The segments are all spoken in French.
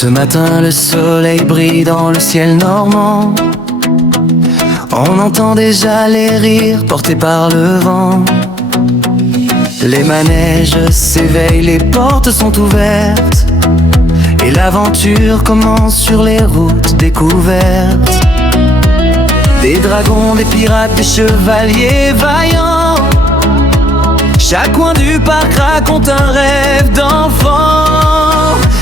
Ce matin le soleil brille dans le ciel normand. On entend déjà les rires portés par le vent. Les manèges s'éveillent, les portes sont ouvertes, et l'aventure commence sur les routes découvertes. Des dragons, des pirates, des chevaliers vaillants. Chaque coin du parc raconte un rêve d'enfant.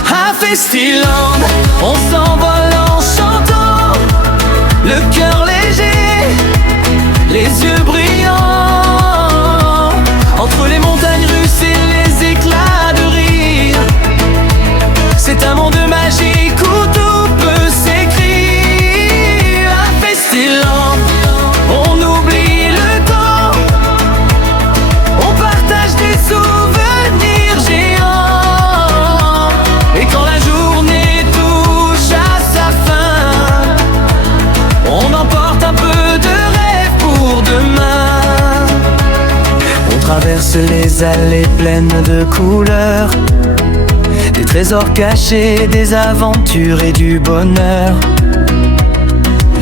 À Festiland, on s'envole en chantant, le cœur léger, les yeux brillants. Entre les montagnes russes et les éclats de rire, c'est un monde magique où tout peut s'écrire. À Festiland, on oublie le temps, on partage des souvenirs géants. Et quand la journée touche à sa fin, on emporte un peu de rêve pour demain. On traverse les allées pleines de couleurs, des trésors cachés, des aventures et du bonheur.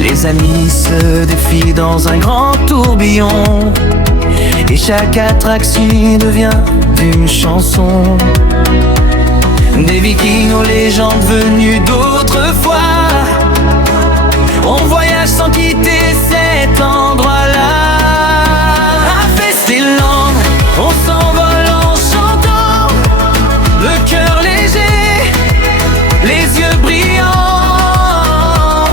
Les amis se défient dans un grand tourbillon, et chaque attraction devient une chanson. Des vikings aux légendes venues d'autrefois, on voyage sans quitter cet endroit-là. À Festiland, on s'envole en chantant, le cœur léger, les yeux brillants.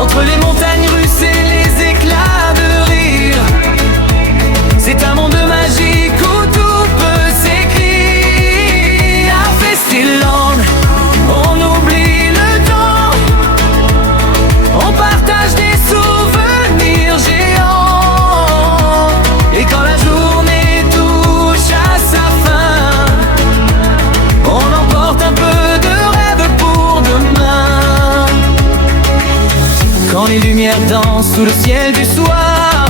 Entre les montagnes russes et les éclats de rire, c'est un monde magique où tout peut s'écrire. À Festiland, on oublie le temps, on partage des souvenirs géants. Et quand la journée touche à sa fin, on emporte un peu de rêve pour demain. Quand les lumières dansent sous le ciel du soir,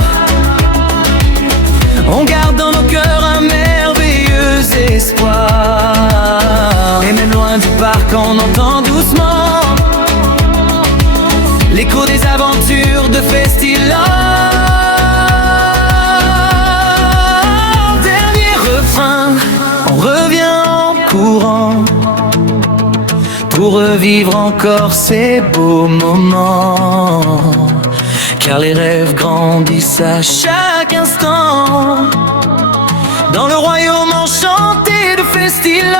on garde dans nos cœurs un merveilleux espoir. Et même loin du parc, on entend doucement l'écho des aventures de Festiland. Dernier refrain, on revient en courant pour revivre encore ces beaux moments. Car les rêves grandissent à chaque instant dans le royaume enchanté de Festiland.